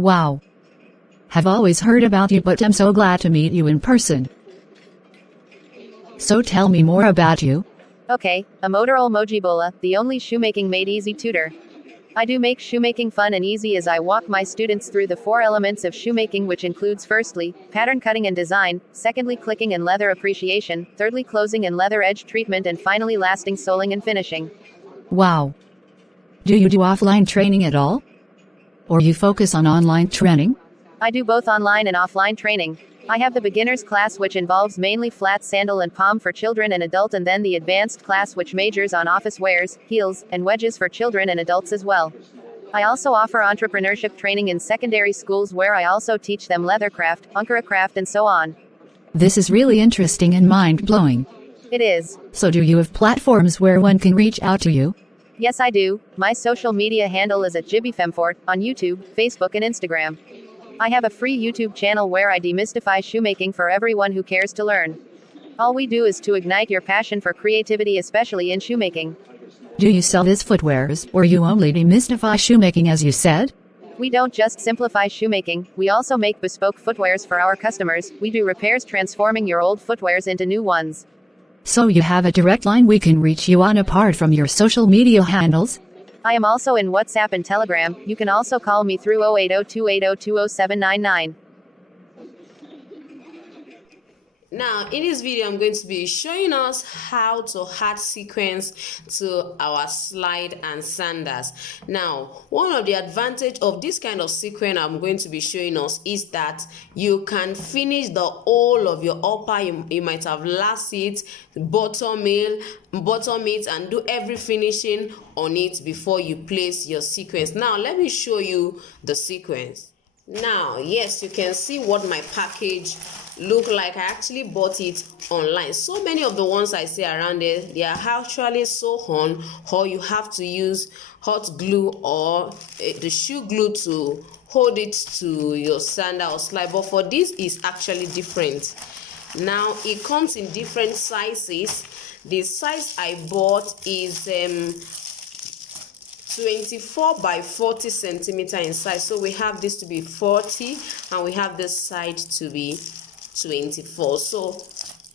Wow. Have always heard about you, but I'm so glad to meet you in person. So tell me more about you. Okay, I'm Oderol Mojibola, the only shoemaking made easy tutor. I do make shoemaking fun and easy as I walk my students through the 4 elements of shoemaking, which includes firstly, pattern cutting and design, secondly, clicking and leather appreciation, thirdly, closing and leather edge treatment, and finally, lasting soling and finishing. Wow. Do you do offline training at all? Or you focus on online training? I do both online and offline training. I have the beginners class, which involves mainly flat sandal and palm for children and adult, and then the advanced class, which majors on office wears, heels, and wedges for children and adults as well. I also offer entrepreneurship training in secondary schools, where I also teach them leathercraft, ankara craft, and so on. This is really interesting and mind-blowing. It is. So do you have platforms where one can reach out to you? Yes, I do. My social media handle is at Jibbyfem Forte on YouTube, Facebook, and Instagram. I have a free YouTube channel where I demystify shoemaking for everyone who cares to learn. All we do is to ignite your passion for creativity, especially in shoemaking. Do you sell these footwears, or you only demystify shoemaking as you said? We don't just simplify shoemaking, we also make bespoke footwears for our customers. We do repairs, transforming your old footwears into new ones. So you have a direct line we can reach you on apart from your social media handles? I am also in WhatsApp and Telegram. You can also call me through 08028020799. Now, in this video, I'm going to be showing us how to add sequins to our slide and sandals. Now, one of the advantage of this kind of sequin I'm going to be showing us is that you can finish the whole of your upper. You might have laced it, bottom it, and do every finishing on it before you place your sequins. Now, let me show you the sequins. Now, yes, you can see what my package look like. I actually bought it online. So many of the ones I see around there, they are actually sewn on, or you have to use hot glue or the shoe glue to hold it to your sandal or slide. But for this is actually different. Now it comes in different sizes. The size I bought is 24 by 40 centimeter in size. So we have this to be 40 and we have this side to be 24. So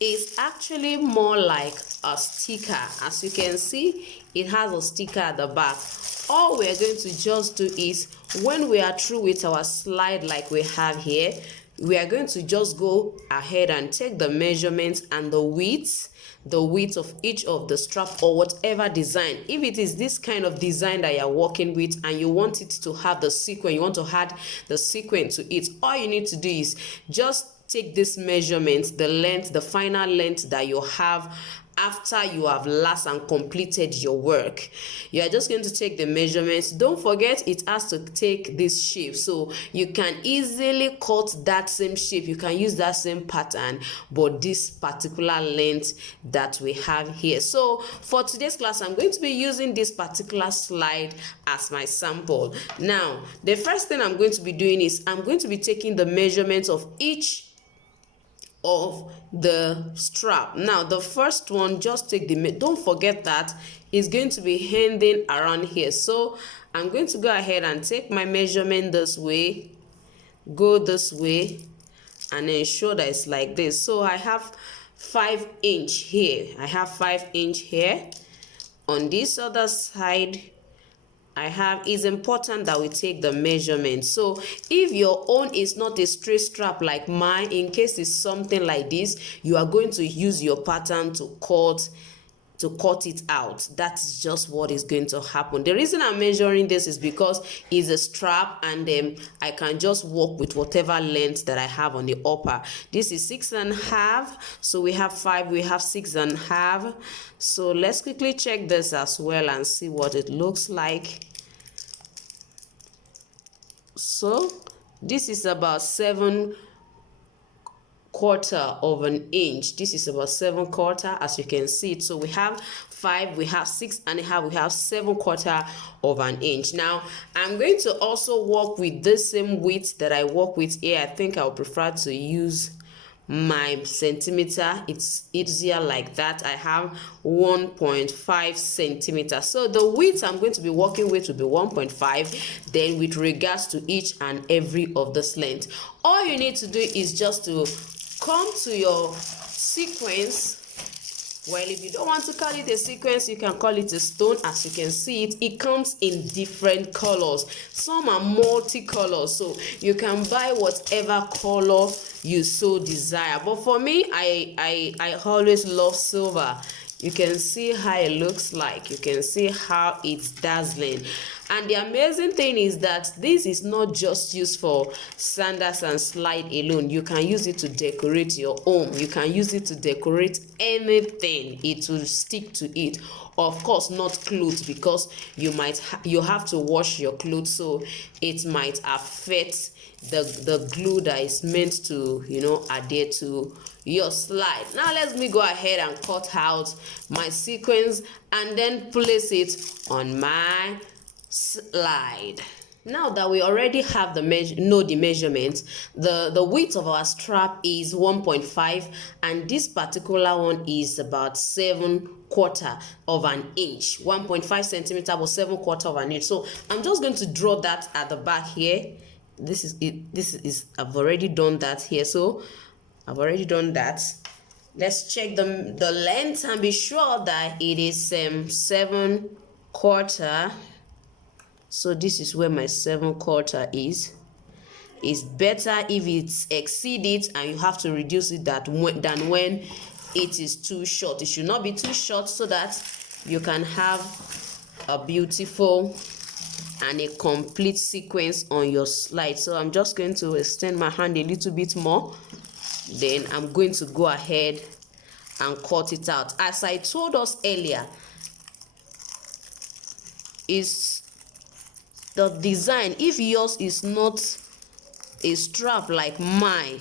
it's actually more like a sticker. As you can see, it has a sticker at the back. All we're going to just do is, when we are through with our slide like we have here, we are going to just go ahead and take the measurements and the width of each of the strap or whatever design. If it is this kind of design that you're working with and you want it to have the sequin, you want to add the sequin to it, all you need to do is just take this measurement, the length, the final length that you have after you have last and completed your work. You are just going to take the measurements. Don't forget, it has to take this shape, so you can easily cut that same shape. You can use that same pattern, but this particular length that we have here. So for today's class, I'm going to be using this particular slide as my sample. Now, the first thing I'm going to be doing is I'm going to be taking the measurements of each of the strap. Now the first one, just take the, don't forget that it's going to be ending around here. So I'm going to go ahead and take my measurement this way, go this way, and ensure that it's like this. So I have 5 inch here, I have 5 inch here. On this other side, it's important that we take the measurement. So if your own is not a straight strap like mine, in case it's something like this, you are going to use your pattern to cut it out. That's just what is going to happen. The reason I'm measuring this is because it's a strap, and I can just work with whatever length that I have on the upper. This is 6.5, so we have 5, we have 6.5. So let's quickly check this as well and see what it looks like. So this is about 7/4 of an inch. This is about 7/4, as you can see it. So we have 5, we have 6.5, we have 7/4 of an inch. Now I'm going to also work with the same width that I work with here. I think I would prefer to use my centimeter. It's easier like that. I have 1.5 centimeters. So the width I'm going to be working with will be 1.5. Then with regards to each and every of this length, all you need to do is just to come to your sequence. Well, if you don't want to call it a sequence, you can call it a stone. As you can see it comes in different colors. Some are multicolors, so you can buy whatever color you so desire. But for me, I always love silver. You can see how it looks like. You can see how it's dazzling. And the amazing thing is that this is not just used for sandals and slide alone. You can use it to decorate your home. You can use it to decorate anything. It will stick to it. Of course, not clothes, because you have to wash your clothes, so it might affect the glue that is meant to adhere to your slide. Now let me go ahead and cut out my sequins and then place it on my slide. Now that we already have the measurement, the width of our strap is 1.5, and this particular one is about 7/4 of an inch. 1.5 centimeter was 7/4 of an inch. So I'm just going to draw that at the back here. This is it. I've already done that here. So I've already done that. Let's check the length and be sure that it is 7/4. So this is where my 7/4 is. It's better if it's exceed it and you have to reduce it than when it is too short. It should not be too short, so that you can have a beautiful and a complete sequence on your slide. So I'm just going to extend my hand a little bit more. Then I'm going to go ahead and cut it out. As I told us earlier, is the design. If yours is not a strap like mine,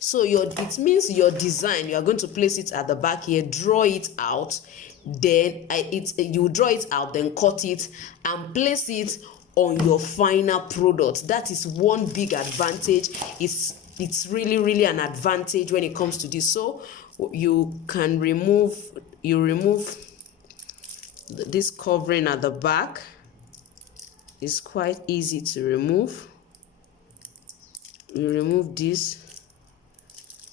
so it means your design, you are going to place it at the back here, draw it out, then you draw it out, then cut it and place it on your final product. That is one big advantage. It's really an advantage when it comes to this. So you remove this covering at the back. It's quite easy to remove. You remove this.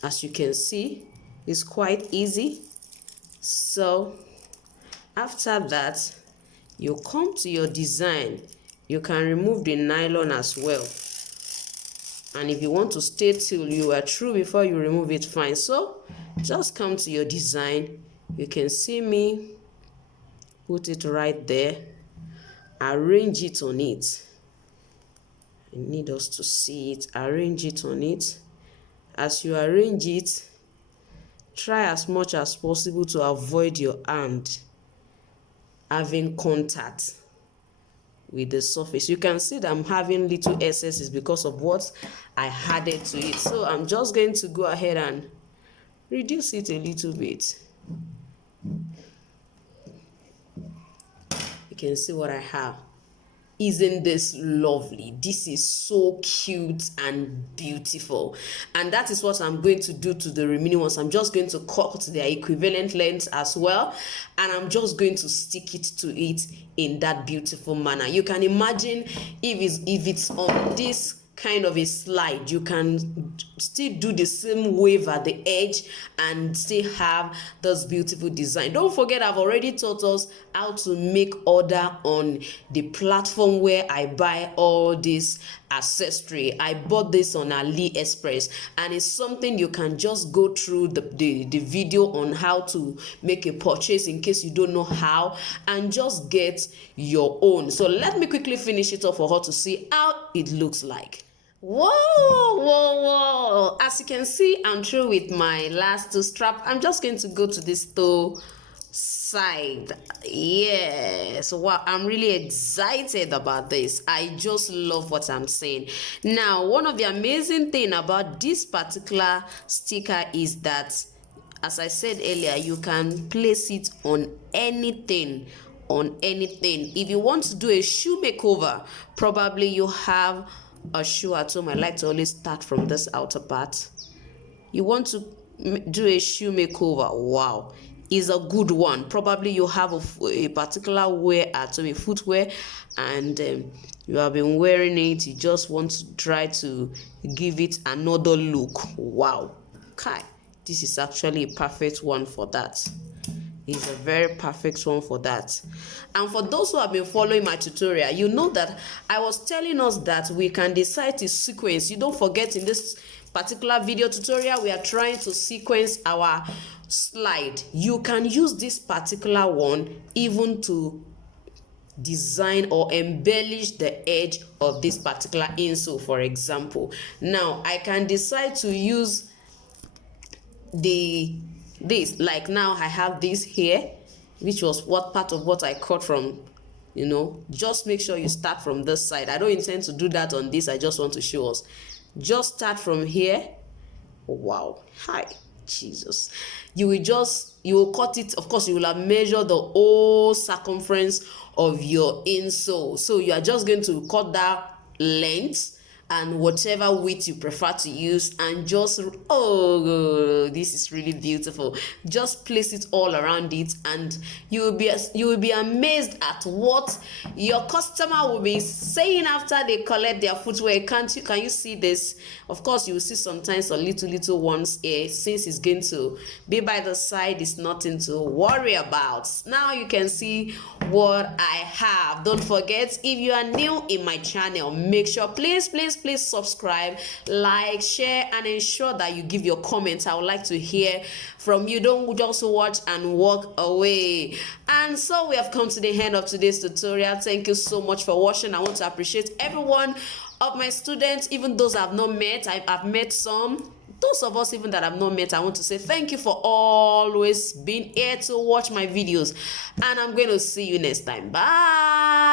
As you can see, it's quite easy. So after that, you come to your design. You can remove the nylon as well. And if you want to stay till you are through before you remove it, fine. So just come to your design. You can see me put it right there. Arrange it on it. I need us to see it. Arrange it on it. As you arrange it, try as much as possible to avoid your hand having contact with the surface. You can see that I'm having little excesses because of what I added to it. So I'm just going to go ahead and reduce it a little bit. You can see what I have. Isn't this lovely? This is so cute and beautiful. And that is what I'm going to do to the remaining ones. I'm just going to cut their equivalent lengths as well, and I'm just going to stick it to it in that beautiful manner. You can imagine if it's on this kind of a slide, you can still do the same wave at the edge and still have this beautiful design. Don't forget, I've already taught us how to make order on the platform where I buy all this accessory. I bought this on AliExpress, and it's something you can just go through the video on how to make a purchase in case you don't know how, and just get your own. So let me quickly finish it off for her to see how it looks like. Whoa. As you can see, I'm through with my last two straps. I'm just going to go to this toe side. Yes, wow, I'm really excited about this. I just love what I'm seeing. Now, one of the amazing thing about this particular sticker is that, as I said earlier, you can place it on anything. If you want to do a shoe makeover, probably you have a shoe at home. I like to always start from this outer part. you want to do a shoe makeover, wow, is a good one. Probably you have a particular wear at a footwear, and you have been wearing it, you just want to try to give it another look. Wow, Kai, this is actually a perfect one for that. It's a very perfect one for that. And for those who have been following my tutorial, you know that I was telling us that we can decide to sequence. You don't forget, in this particular video tutorial, we are trying to sequence our slide. You can use this particular one even to design or embellish the edge of this particular insole, for example. Now I can decide to use this, like now I have this here, which was what part of what I cut from, you know. Just make sure you start from this side. I don't intend to do that on this, I just want to show us. Just start from here. Wow, hi Jesus. You will cut it. Of course, you will have measured the whole circumference of your insole, so you are just going to cut that length and whatever width you prefer to use, and just, oh, this is really beautiful. Just place it all around it, and you will be amazed at what your customer will be saying after they collect their footwear. Can you see this? Of course, you will see sometimes a little ones here. Since it's going to be by the side, it's nothing to worry about. Now you can see what I have. Don't forget, if you are new in my channel, make sure please subscribe, like, share, and ensure that you give your comments. I would like to hear from you. Don't just watch and walk away. And so we have come to the end of today's tutorial. Thank you so much for watching. I want to appreciate everyone of my students, even those I've not met. I've met some. Those of us even that I've not met, I want to say thank you for always being here to watch my videos, and I'm going to see you next time. Bye.